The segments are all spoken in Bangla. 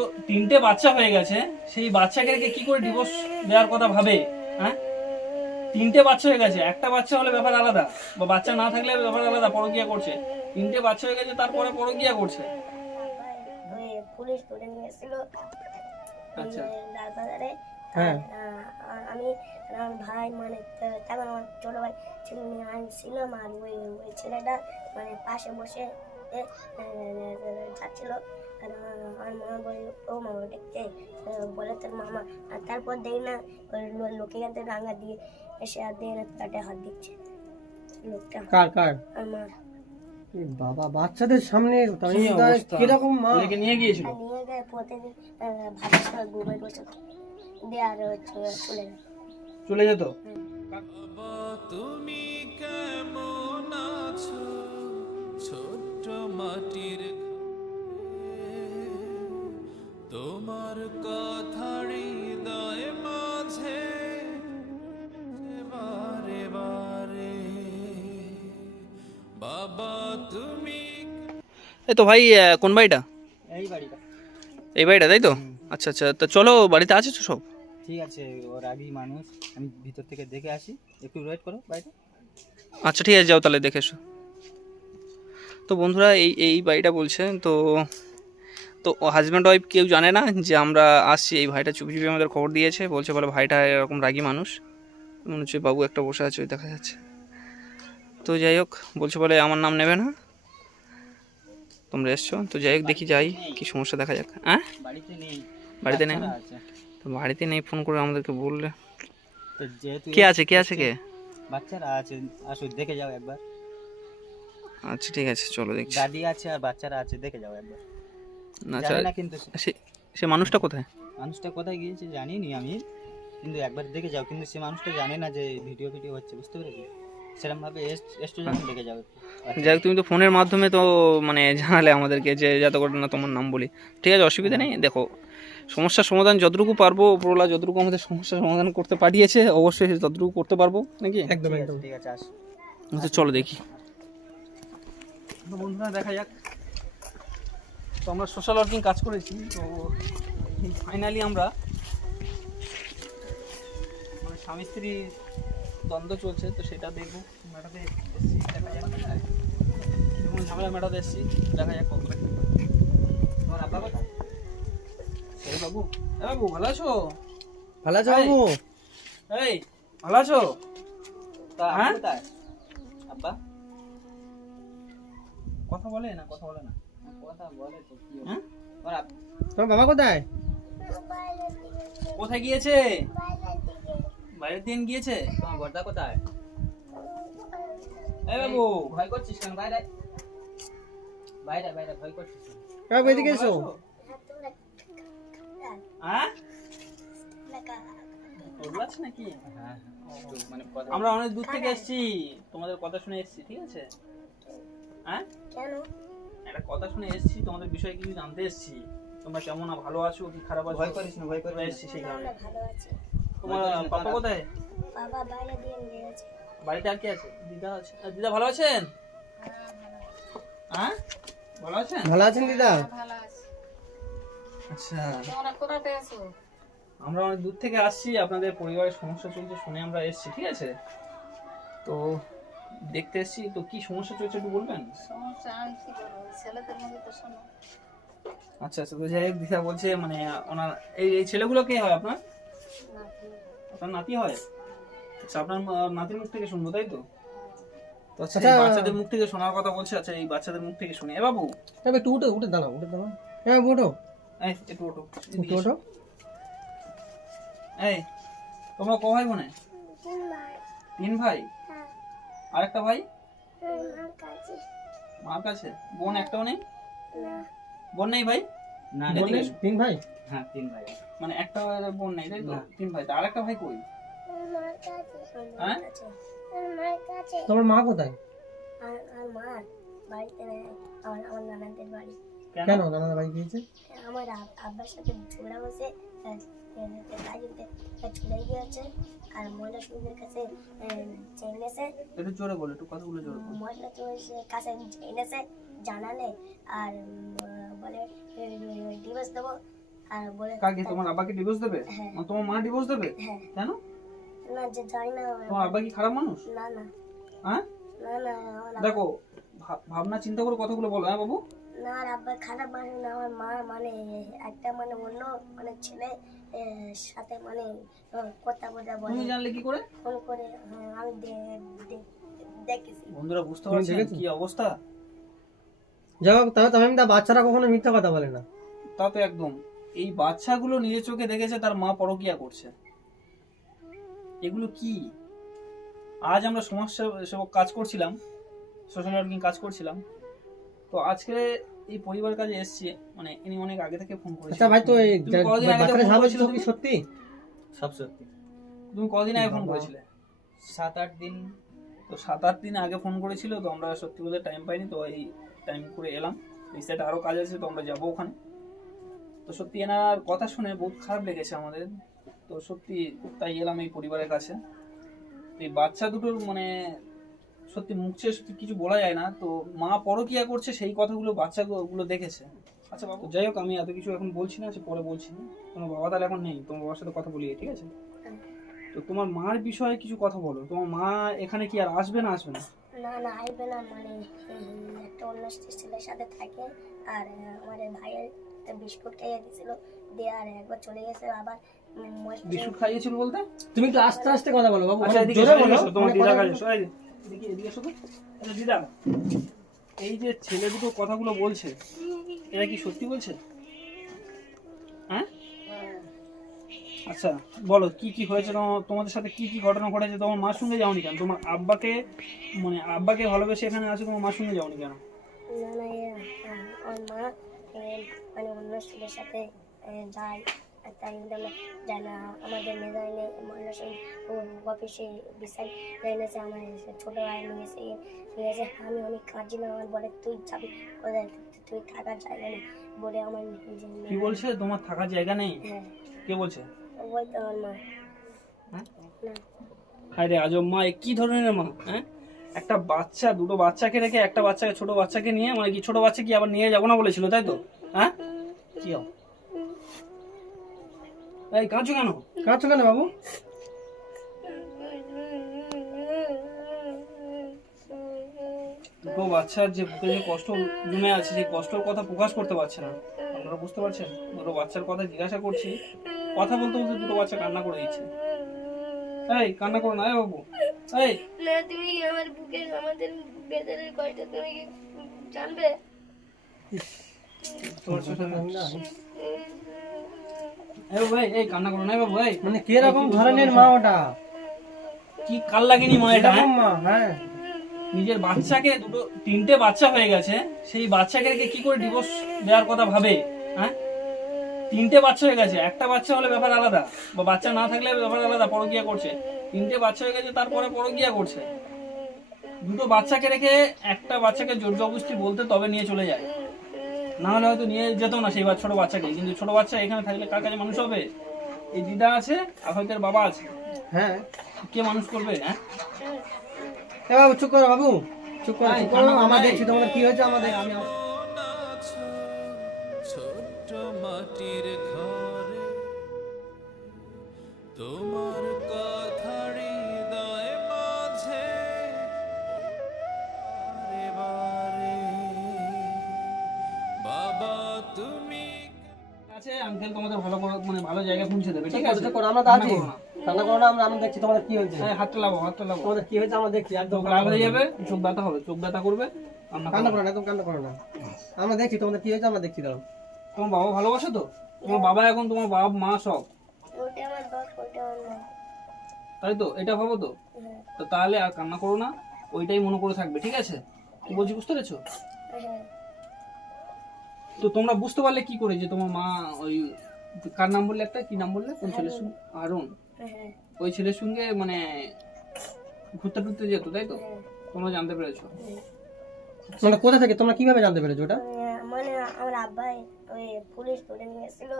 দুটো তিনটে বাচ্চা হয়ে গেছে সেই বাচ্চাকে রেখে কি করে ডিভোর্স দেওয়ার কথা ভাবে হ্যাঁ? তিনটে বাচ্চা হয়ে গেছে একটা বাচ্চা হলে ব্যাপার আলাদা বা বাচ্চা না থাকলে ব্যাপার আলাদা পরকিয়া করছে। তিনটে বাচ্চা হয়ে গেছে তারপরে পরকিয়া করছে। পুলিশ ধরে নিয়ে এসেছিল আচ্ছা। লালবাজারে হ্যাঁ। আমি আমার ভাই মানে আমার ছোট ভাই ছেলে নিয়ে আনছিলাম আর ওই ওই ছেলেটা মানে পাশে বসে যাচ্ছিল। আর মামা বলে ও মামা দেখতে বলে তোর মামা আর তারপর দেখি না ওই লোকে যাতে রাঙা দিয়ে এসে আর দিয়ে না পেটে হাত দিচ্ছে লোকটা কার কার? আমার বাবা বাচ্চাদের সামনে? কীরকম মা নিয়ে গিয়েছিল নিয়ে গিয়ে প্রতিদিন ভাতের সঙ্গে বসে দিয়ে আর চলে চলে যেত? তুমি কেমন আছো? ছোট্ট মাটির? তোমার কথা হৃদয় মাঝে বারে বারে। বাবা তুমি এই তো ভাই কোন বাড়িটা? এই বাড়িটা। এই বাড়িটা তাই তো? আচ্ছা আচ্ছা তো চলো বাড়িতে আছে তো সব? ঠিক আছে ওর আগেই মানুষ। আমি ভিতর থেকে দেখে আসি। একটু ওয়েট করো বাড়িটা। আচ্ছা ঠিক আছে যাও তাহলে দেখে এসো। তো বন্ধুরা এই এই বাড়িটা বলছে তো তো হাজব্যান্ড ওয়াইফ কেউ জানে না যে আমরা আসছি। এই ভাইটা চুপি চুপি আমাদের খবর দিয়েছে। বলছে বলে ভাইটা এরকম রাগী মানুষ? মনে হচ্ছে বাবু একটা বসে আছে ওই দেখা যাচ্ছে। তো যাই হোক বলছে বলে আমার নাম নেবে না? তোমরা এসছো? তো যাই হোক দেখি যাই কি সমস্যা দেখা যাক। হ্যাঁ বাড়িতে নেই। বাড়িতে নেই? তো বাড়িতে নেই ফোন করে আমাদেরকে বললে। কে আছে কে আছে কে? বাচ্চারা আছে আসো দেখে যাও একবার। আচ্ছা ঠিক আছে চলো দেখছি। দাদি আছে আর বাচ্চারা আছে দেখে যাও একবার। আচ্ছা জানি না কিন্তু সে সে মানুষটা কোথায়? মানুষটা কোথায় গিয়েছে জানি নি আমি। কিন্তু একবার দেখে যাও কিন্তু সে মানুষটা জানে না যে ভিডিও ভিডিও হচ্ছে বুঝতে পেরেছি? সেরকম ভাবে এসছো যখন দেখে যাও। আচ্ছা, যাই হোক তুমি তো ফোনের মাধ্যমে তো মানে জানালে আমাদেরকে যে যাতে করে না তোমার নাম বলি। ঠিক আছে অসুবিধা নেই দেখো সমস্যার সমাধান যতটুকু পারব ওপরওয়ালা যতটুকু আমাদের সমস্যার সমাধান করতে পাঠিয়েছে অবশ্যই ততটুকু করতে পারব নাকি? একদম ঠিক একদম আছে ঠিক আছে আসো। আচ্ছা চলো দেখি। বন্ধুরা দেখা যাক। তো আমরা সোশ্যাল ওয়ার্কিং কাজ করেছি তো ফাইনালি আমরা মানে স্বামী স্ত্রী দ্বন্দ্ব চলছে তো সেটা দেখব। মেটাতে এসছি দেখা যাক। যখন ঝামেলা মেটাতে এসছি দেখা যাক কত তোমার আব্বা কোথায়? এই বাবু এ বাবু ভালো আছো? ভালো আছো এই। বাবু? এই ভালো আছো? তা হ্যাঁ? আব্বা? কথা বলে না কথা বলে না। হ্যাঁ? তোমার বাবা কোথায়? কোথায় গিয়েছে? বাইরের দিন গিয়েছে? তোমার বর্দা কোথায়? এই বাবু ভয় করছিস কেন? বাইরে বাইরে বাইরে ভয় করছিস বাবু এদিকে এসো। হ্যাঁ? নাকি? হ্যাঁ হ্যাঁ, মানে আমরা অনেক দূর থেকে এসেছি তোমাদের কথা শুনে এসেছি ঠিক আছে? হ্যাঁ? কেন? একটা কথা শুনে এসেছি তোমাদের বিষয়ে কিছু জানতে এসেছি। তোমরা কেমন ভালো আছো কি খারাপ আছো? ভয় করিস না ভয় করিস না। এসেছি সেই কারণে। তোমার পাপা কোথায়? বাবা বাইরে দিয়ে গেছে। বাড়িতে আর কে আছে? দিদা আছে। দিদা ভালো আছেন? হ্যাঁ? ভালো আছেন? ভালো আছেন দিদা? ভালো আচ্ছা। আমরা অনেক দূর থেকে আসছি আপনাদের পরিবারের সমস্যা চলছে শুনে আমরা এসেছি ঠিক আছে? তো দেখতে এসেছি তো কি সমস্যা চলছে একটু বলবেন? আচ্ছা আচ্ছা তো যাই হোক দিদা বলছে মানে ওনার এই এই ছেলেগুলো কে হয় আপনার? আপনার নাতি হয়? আচ্ছা আপনার নাতির মুখ থেকে শুনব তাই তো? তো আচ্ছা এই আচ্ছা। বাচ্চাদের মুখ থেকে শোনার কথা বলছে আচ্ছা এই বাচ্চাদের মুখ থেকে শুনি। এ বাবু! তবে একটু উঠে উঠে দাঁড়াও উঠে দাঁড়াও। হ্যাঁ ওঠো। এই একটু ওঠো একটু ওঠো। এই তোমরা ক ভাই বোনে? তিন ভাই? আরেকটা ভাই? মার কাছে? বোন একটাও নেই? বোন নেই ভাই? না। তিন ভাই? হ্যাঁ তিন ভাই। মানে একটা বোন নেই তাই তো? তিন ভাই। তা আরেকটা ভাই কই? হ্যাঁ? তোমার মা কোথায়? আর আর নানাদের বাড়ি। কেন? কেন? নানা ভাই গিয়েছে? আমার আব- আব্বার সাথে ঝগড়া বসে গিয়েছে আর মহিলা সুদের কাছে চেনেছে একটু জোরে বলো একটু কথাগুলো জোরে বলো। মহিলা সুদের কাছে চেনেছে জানালে আর উম, বলে ডিভোর্স দেবো আর বলে কাকে? তোমার আব্বাকে ডিভোর্স দেবে? হ্যাঁ। তোমার মা ডিভোর্স দেবে? হ্যাঁ। কেন? না যে জানি না। তোমার আব্বা কি খারাপ মানুষ? না না। হ্যাঁ? না না দেখো ভাবনা চিন্তা করে কথাগুলো বলো হ্যাঁ বাবু? না আব্বা খারাপ মানুষ না আমার মা মানে একটা মানে অন্য মানে ছেলে। সাথে মানে কথা বলে বলে। তুমি জানলে কি করে? ফোন করে হ্যাঁ, আমি দেখেছি। বন্ধুরা বুঝতে পারছেন কি অবস্থা? যাই হোক তবে তবে দা বাচ্চারা কখনো মিথ্যা কথা বলে না। তা তো একদম। এই বাচ্চাগুলো নিজের চোখে দেখেছে তার মা পরকিয়া করছে। এগুলো কি? আজ আমরা সমাজ সেব- সেবক কাজ করছিলাম সোশ্যাল ওয়ার্কিং কাজ করছিলাম। তো আজকে এই পরিবার কাজে এসছি। মানে ইনি অনেক আগে থেকে ফোন করেছেন। আচ্ছা ভাই তো এই তুমি কদিন আগে ফোন করেছিলে কি তুমি? সত্যি? সব সত্যি। তুমি কদিন আগে ফোন করেছিলে? সাত আট দিন। তো সাত আট দিন আগে ফোন করেছিল তো আমরা সত্যি বলতে টাইম পাইনি তো এই টাইম করে এলাম। এই সাইডে আরও কাজ আছে তো আমরা যাব ওখানে। তো সত্যি এনার কথা শুনে বহুত খারাপ লেগেছে আমাদের। তো সত্যি তাই এলাম এই পরিবারের কাছে। এই বাচ্চা দুটোর মানে সত্যি মুখ চেয়ে সত্যি কিছু বলা যায় না। তো মা পরকিয়া করছে সেই কথাগুলো বাচ্চাগুলো দেখেছে। আচ্ছা বাবু। যাই হোক আমি এত কিছু এখন বলছি না সে পরে বলছি। তোমার বাবা তাহলে এখন নেই তোমার বাবার সাথে কথা বলি ঠিক আছে? তো তোমার মার বিষয়ে কিছু কথা বলো। তোমার মা এখানে কি আর আসবে না আসবে না? না না আইবে না মানে একটা অন্য ছেলের সাথে থাকে আর আমার ভাইয়ের একটা বিস্কুট খাইয়ে দিয়েছিল দিয়ে আর একবার চলে গেছে আবার বিস্কুট খাইয়েছিল বলতে? তুমি একটু আস্তে আস্তে কথা বলো বাবু আচ্ছা এদিকে জোরে বলো। তোমার অনেক দিদা কাছে যে, এদিকে তো। আচ্ছা দিদা এই যে ছেলে দুটো কথাগুলো বলছে এরা কি সত্যি বলছে? হ্যাঁ? আচ্ছা বলো কি কি হয়েছে? তোমাদের সাথে কি কি ঘটনা ঘটেছে? তোমার মার সঙ্গে যাওনি কেন? তোমার আব্বাকে মানে আব্বাকে ভালোবেসে এখানে আসে তোমার মার সঙ্গে যাওনি কেন? মা মানে অন্য ছেলের সাথে যায়। জন্য আমাদের মেজাইনে অফিসে বিশাল জানিয়েছে আমার ছোট ভাই আমি অনেক কাঁদছি না আমার বলে তুই যাবি কোথায়? তুই থাকার জায়গা নেই। বলে আমার কি বলছে? তোমার থাকার জায়গা নেই? হ্যাঁ। কে বলছে? ওই তো আমার মা। হ্যাঁ? রে আজব মা কি ধরনের মা হ্যাঁ? একটা বাচ্চা দুটো বাচ্চাকে রেখে একটা বাচ্চাকে ছোট বাচ্চাকে নিয়ে মানে কি ছোট বাচ্চা কি আবার নিয়ে যাব না বলেছিল তাই তো? হ্যাঁ? কি এই কাঁদছো কেন? কাঁদছো কেন বাবু? দুটো বাচ্চার যে বুকে যে কষ্ট জমে আছে সেই কষ্টের কথা প্রকাশ করতে পারছে না। আপনারা বুঝতে পারছেন? দুটো বাচ্চার কথা জিজ্ঞাসা করছি কথা বলতে বলতে দুটো বাচ্চা কান্না করে দিচ্ছে। এই কান্না করো না বাবু। এই। না তুমি আমার বুকের আমাদের বেদনের কষ্ট তুমি জানবে? তোমার সাথে বাবু এই, এই কান্না করো না বাবু এই। মানে কীরকম ধরনের মা ওটা? কি কাল লাগেনি মা এটা হ্যাঁ? মা হ্যাঁ। নিজের বাচ্চাকে দুটো তিনটে বাচ্চা হয়ে গেছে সেই বাচ্চাকে কি করে ডিভোর্স দেওয়ার কথা ভাবে হ্যাঁ? তিনটে বাচ্চা হয়ে গেছে একটা বাচ্চা হলে ব্যাপার আলাদা বা বাচ্চা না থাকলে ব্যাপার আলাদা পরকিয়া করছে। তিনটে বাচ্চা হয়ে গেছে তারপরে পরকিয়া করছে। দুটো বাচ্চাকে রেখে একটা বাচ্চাকে জোর জবরদস্তি বলতে তবে নিয়ে চলে যায়। না হলে হয়তো নিয়ে যেত না সেই ছোট বাচ্চাকে। কিন্তু ছোট বাচ্চা এখানে থাকলে কার কাছে মানুষ হবে? এই দিদা আছে আর হয়তো বাবা আছে। হ্যাঁ। কে মানুষ করবে হ্যাঁ? বাবু চুপ করো বাবু। চুপ করো আমাদের আমরা দেখছি তোমাদের কি হয়েছে আমাদের আমি ভালো মানে জায়গায় পৌঁছে দেবে ঠিক আছে? করো আমরা তো কান্না আছি করো না। কান্না করো না আমরা আমরা দেখছি তোমাদের কি হয়েছে। এই, হাতটা লাগাও হাতটা লাগাও। তোমাদের কি হয়েছে আমরা দেখছি একদম লাল হয়ে যাবে চোখ ব্যথা হবে চোখ ব্যথা করবে কান্না কান্না করো না একদম কান্না করো না। আমরা দেখছি তোমাদের কি হয়েছে আমরা দেখছি দাঁড়াও। তোমার বাবা ভালোবাসে তো? তোমার বাবা এখন তোমার বাবা মা সব? তাই তো? এটা ভাবো তো? হ্যাঁ। তো তাহলে আর কান্না করো না ওইটাই মনে করে থাকবে ঠিক আছে? কি বলছি বুঝতে পেরেছ? হ্যাঁ। তো তোমরা বুঝতে পারলে কি করে যে তোমার মা ওই কার নাম বললে একটা? কি নাম বললে? কোন ছেলের সঙ্গে? আরুন হ্যাঁ। ওই ছেলের সঙ্গে মানে ঘুরতে টুরতে যেত তাই তো? হ্যাঁ। তোমরা জানতে পেরেছ? তোমরা কোথা থেকে তোমরা কীভাবে জানতে পেরেছ ওটা? মানে- আমার আব্বাই ওই পুলিশ ধরে নিয়ে এসেছিল।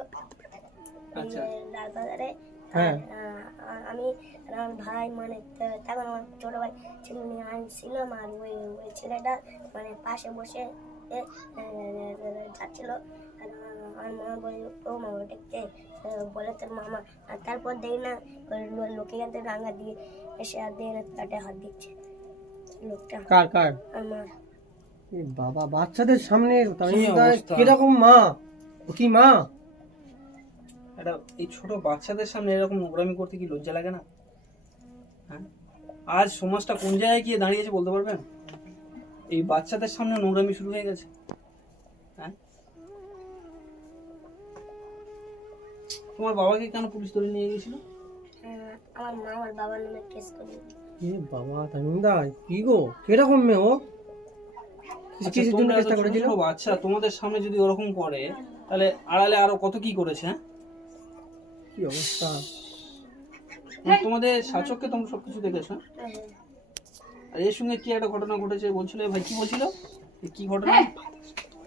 আচ্ছা। লালবাজারে হ্যাঁ। আমি আমার ভাই মানে তখন আমার ছোট ভাই ছেলে নিয়ে আনছিলাম আর ওই ওই ছেলেটা মানে পাশে বসে যাচ্ছিল। আমার মামা বলে ও মামা দেখতে বলে তোর মামা। আর তারপর দেখি না ওই লোকে এখান রাঙা দিয়ে এসে আর দিয়ে না তাতে হাত দিচ্ছে লোকটা। কার কার? আমার বাবা বাচ্চাদের সামনে কীরকম মা? ও কি মা? এটা এই ছোট বাচ্চাদের সামনে এরকম নোংরামি করতে কি লজ্জা লাগে না? হ্যাঁ? আজ সমাজটা কোন জায়গায় গিয়ে দাঁড়িয়েছে বলতে পারবেন? এই বাচ্চাদের সামনে নোংরামি শুরু হয়ে গেছে। তোমার বাবাকে কেন পুলিশ ধরে নিয়ে গেছিল? আমার মা আমার বাবার নামে কেস করে এ বাবা তামিম কি গো? কীরকম মেয়ে ও? আচ্ছা, কিসের জন্য চেষ্টা করেছিল? বাচ্চা তোমাদের সামনে যদি ওরকম করে তাহলে আড়ালে আরও কত কি করেছে হ্যাঁ? কি অবস্থা? মানে তোমাদের শাসককে তোমরা সবকিছু দেখেছ? হ্যাঁ? হ্যাঁ, আর এর সঙ্গে কি একটা ঘটনা ঘটেছে বলছিল? ভাই কি বলছিল? কি ঘটনা?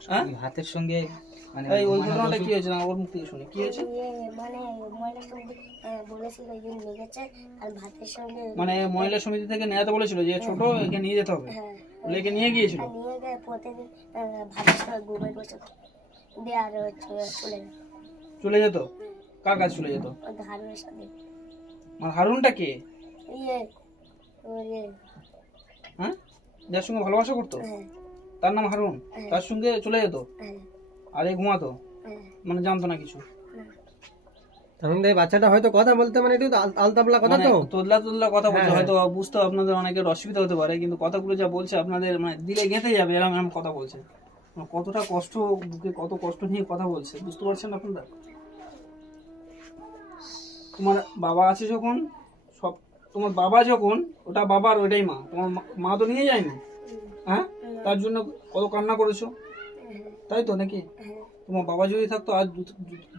হ্যাঁ। হাতের সঙ্গে মানে এই ওই মানে ঘটনাটা কি হয়েছে? না ওর মুখ থেকে শুনি। কি হয়েছে? মানে ময়লা সমিতি বলেছিল যে লেগেছে আর ভাতের সঙ্গে মানে মহিলা সমিতি থেকে নেওয়াতে বলেছিল যে ছোট একে নিয়ে যেতে হবে। হ্যাঁ। বলে একে নিয়ে গিয়েছিল? নিয়ে গিয়ে প্রতিদিন আহ, ভাতের সঙ্গে ঘুমে বসে দিয়ে আর চলে চলে যেত। চলে যেত? কার কাছে চলে যেত? সাথে। মানে হারুনটা কে? ইয়ে হ্যাঁ? যার সঙ্গে ভালোবাসা করতো? হ্যাঁ। তার নাম হারুন। তার সঙ্গে চলে যেত? হ্যাঁ। আর এই ঘুমাতো? হ্যাঁ মানে জানতো না কিছু। বাচ্চাটা হয়তো কথা বলতে মানে একটু আলতাবলা কথা মানে তো? তোদলা তোদলা কথা বলছে হ্যাঁ, হয়তো বুঝতে আপনাদের অনেকের অসুবিধা হতে পারে কিন্তু কথাগুলো যা বলছে আপনাদের মানে দিলে গেঁথে যাবে এরকম এরকম কথা বলছে। মানে কতটা কষ্ট বুকে কত কষ্ট নিয়ে কথা বলছে বুঝতে পারছেন আপনারা? তোমার বাবা আছে যখন সব তোমার বাবা যখন ওটা বাবার ওইটাই মা তোমার মা- মা তো নিয়ে যায়নি? হ্যাঁ? তার জন্য কত কান্না করেছ? তাই তো নাকি? তোমার বাবা যদি থাকতো আর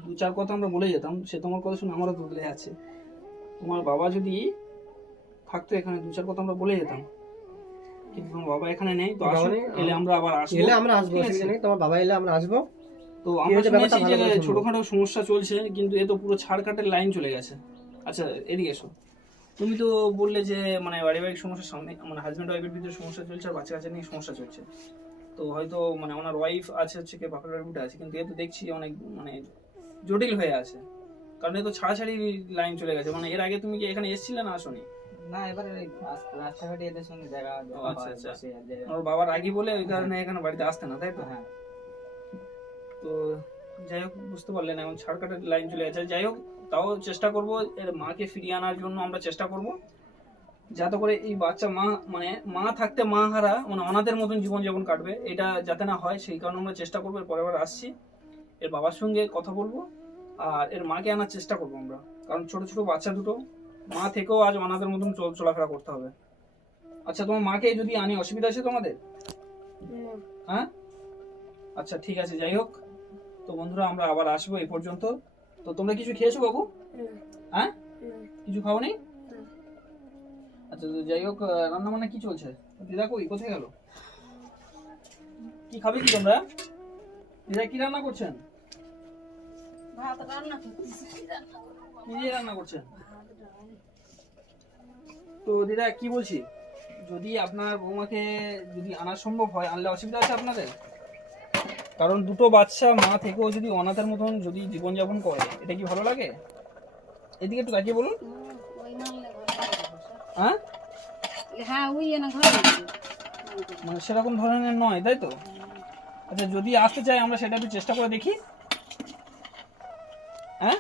দু চার কথা আমরা বলে যেতাম সে তোমার কথা শুনে আমারও বদলে আছে। তোমার বাবা যদি থাকতো এখানে দু চার কথা আমরা বলে যেতাম। কিন্তু তোমার বাবা এখানে নেই তো এলে আমরা আবার আসব। এলে আমরা আসব তোমার বাবা এলে আমরা আসব। তো আমরা শুনেছি যে ছোটখাটো সমস্যা চলছে কিন্তু এ তো পুরো ছাড় কাটের লাইন চলে গেছে। আচ্ছা এদিকে এসো। তুমি তো বললে যে মানে পারিবারিক সমস্যার সামনে মানে হাজব্যান্ড ওয়াইফের ভিতরে সমস্যা চলছে আর বাচ্চা কাচ্চা নিয়ে সমস্যা চলছে। তো হয়তো মানে ওনার ওয়াইফ আছে হচ্ছে কি বাপের বাড়িতে আছে কিন্তু এ তো দেখছি অনেক মানে জটিল হয়ে আছে। কারণ এ তো ছাড়াছাড়ি লাইন চলে গেছে। মানে এর আগে তুমি কি এখানে এসেছিলে না আসনি? না এবারে রাস্তাঘাটে এদের সঙ্গে দেখা আচ্ছা, আচ্ছা। ওর বাবার আগে বলে ওই কারণে এখানে বাড়িতে আসতে না তাই তো? হ্যাঁ। তো যাই হোক বুঝতে পারলেন এখন ছাড় কাটার লাইন চলে গেছে। যাই হোক তাও চেষ্টা করব এর মাকে ফিরিয়ে আনার জন্য আমরা চেষ্টা করব। যাতে করে এই বাচ্চা মা মানে মা থাকতে মা হারা মানে অনাথের মতন জীবনযাপন কাটবে এটা যাতে না হয় সেই কারণে আমরা চেষ্টা করব পরের বার আসছি। এর বাবার সঙ্গে কথা বলব আর এর মাকে আনার চেষ্টা করব আমরা। কারণ ছোট ছোট বাচ্চা দুটো মা থেকেও আজ অনাথের মতন চল চলাফেরা করতে হবে। আচ্ছা তোমার মাকে যদি আনি অসুবিধা আছে তোমাদের? হ্যাঁ? আচ্ছা ঠিক আছে যাই হোক। তো বন্ধুরা আমরা আবার আসব এই পর্যন্ত। তো তোমরা কিছু খেয়েছো বাবু? হ্যাঁ? কিছু খাওনি? আচ্ছা তো যাই হোক রান্না বান্না কি চলছে? দিদা কই? কোথায় গেল? কি খাবে কি তোমরা? দিদা কি রান্না করছেন? কি দিয়ে রান্না করছেন? তো দিদা কি বলছি? যদি আপনার বৌমাকে যদি আনা সম্ভব হয় আনলে অসুবিধা আছে আপনাদের? কারণ দুটো বাচ্চা মা থেকেও যদি অনাথের মতন যদি জীবনযাপন করে এটা কি ভালো লাগে? এদিকে একটু তাকিয়ে বলুন। হ্যাঁ? হ্যাঁ ওই এনে ঘরে মানে সেরকম ধরনের নয় তাই তো? আচ্ছা যদি আসতে চাই আমরা সেটা একটু চেষ্টা করে দেখি। হ্যাঁ?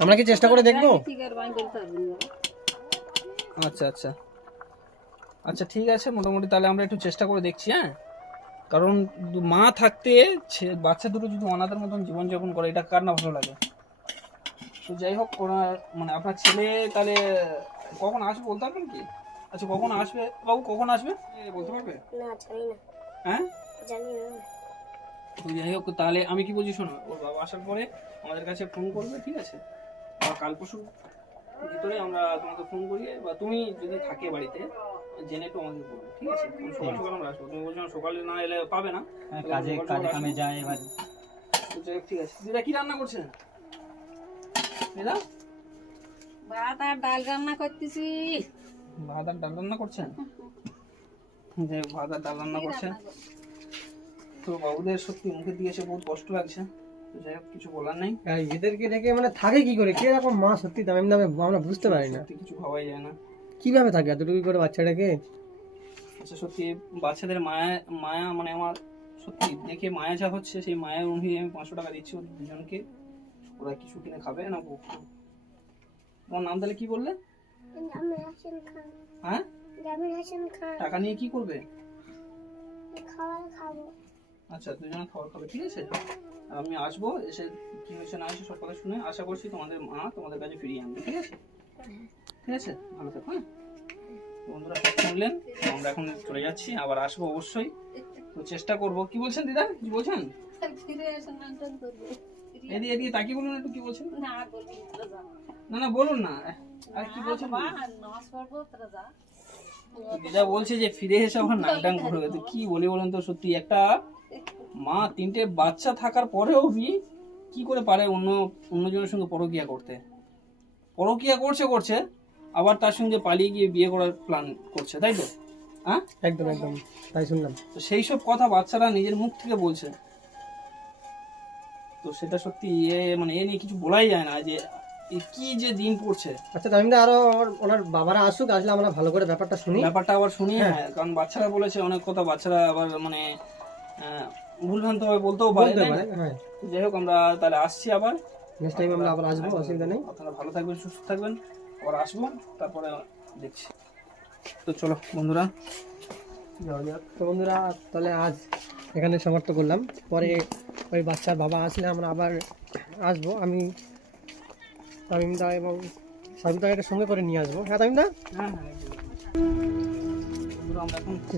আমরা কি চেষ্টা করে দেখব? আচ্ছা আচ্ছা। আচ্ছা ঠিক আছে মোটামুটি তাহলে আমরা একটু চেষ্টা করে দেখছি হ্যাঁ? কারণ মা থাকতে বাচ্চা দুটো যদি অনাথের মতন জীবনযাপন করে এটা কার না ভালো লাগে? তো যাই হোক ওনার মানে আপনার ছেলে তাহলে কখন আসবে বলতে পারবেন কি? আচ্ছা কখন আসবে? বাবু কখন আসবে? বলতে পারবে? না জানি না। হ্যাঁ? জানি না। তো যাই হোক তাহলে আমি কি বলছি শোনো ওর বাবা আসার পরে আমাদের কাছে ফোন করবে ঠিক আছে? বা কাল পরশু ভিতরে আমরা তোমাকে ফোন করিয়ে বা তুমি যদি থাকে বাড়িতে জেনে একটু আমাকে বলবে ঠিক আছে? সকাল সকাল আমরা আসব। তুমি বলছো সকালে না এলে পাবে না? হ্যাঁ, কাজে কাজে কামে। যায় এবার। ঠিক আছে। দিদা কি রান্না করছেন দিদা? ভাত আর ডাল রান্না করতেছি। ভাত আর ডাল রান্না করছেন? যে ভাত আর ডাল রান্না করছেন। তো বাবুদের সত্যি মুখে দিয়েছে বহুত কষ্ট লাগছে। যাই হোক কিছু বলার নেই। এদেরকে রেখে মানে থাকে কি করে? কে রকম মা সত্যি দামে আমরা বুঝতে পারি না। কিছু ভাবাই যায় না। কীভাবে থাকে এতটুকু করে বাচ্চাটাকে? আচ্ছা সত্যি বাচ্চাদের মায়া মায়া মানে আমার সত্যি দেখে মায়া যা হচ্ছে সেই মায়া অনুযায়ী আমি পাঁচশো টাকা দিচ্ছি ওদের দুজনকে। ওরা কিছু কিনে খাবে না। নাম তাহলে কি বললে? হ্যাঁ? জামির হাসান খান। টাকা নিয়ে কি করবে? খাবার খাব। আচ্ছা দুজনে খাবার খাবে ঠিক আছে? আমি আসব এসে কি হয়েছে না হয়েছে সব কথা শুনে আশা করছি তোমাদের মা তোমাদের কাছে ফিরিয়ে আনবে ঠিক আছে? ঠিক আছে? ভালো থাকো হ্যাঁ? বন্ধুরা শুনলেন আমরা এখন চলে যাচ্ছি আবার আসব অবশ্যই। তো চেষ্টা করব। কি বলছেন দিদা? কি বলছেন? ফিরে এসে নাটক করবে। এদিকে এদিকে তাকিয়ে বলুন একটু কি বলছেন? না না বলুন না। আর কি বলছেন বাবা, নামাজ পড়ব তোরা যা। দিদা বলছে যে ফিরে এসে আমার নাক ডাং ঘুরবে। তো কি বলি বলুন তো সত্যি একটা মা তিনটে বাচ্চা থাকার পরেও কি কি করে পারে অন্য অন্যজনের সঙ্গে পরকিয়া করতে? পরকিয়া করছে করছে আবার তার সঙ্গে পালিয়ে গিয়ে বিয়ে করার প্ল্যান করছে তাই তো? হ্যাঁ? একদম একদম তাই শুনলাম। তো সেই সব কথা বাচ্চারা নিজের মুখ থেকে বলছে। তো সেটা সত্যি এ মানে এ নিয়ে কিছু বলাই যায় না যে কি যে দিন পড়ছে? আচ্ছা তামিম দা আরও ওনার বাবারা আসুক আসলে আমরা ভালো করে ব্যাপারটা শুনি। ব্যাপারটা আবার শুনি হ্যাঁ, কারণ বাচ্চারা বলেছে অনেক কথা বাচ্চারা আবার মানে ভুলভ্রান্ত ভাবে বলতেও পারে না? হ্যাঁ। যাই হোক আমরা তাহলে আসছি আবার। নেক্সট টাইম আমরা আবার আসব অসুবিধা নেই। আপনারা ভালো থাকবেন সুস্থ থাকবেন আবার আসব তারপরে দেখছি। তো চলো বন্ধুরা। তো বন্ধুরা তাহলে আজ এখানে সমাপ্ত করলাম। পরে ওই বাচ্চার বাবা আসলে আমরা আবার আসব। আমি তামিম এবং সামিদা এটা সঙ্গে করে নিয়ে আসব। হ্যাঁ তামিমদা? হ্যাঁ হ্যাঁ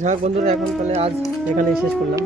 যাই হোক বন্ধুরা এখন তাহলে আজ এখানেই শেষ করলাম।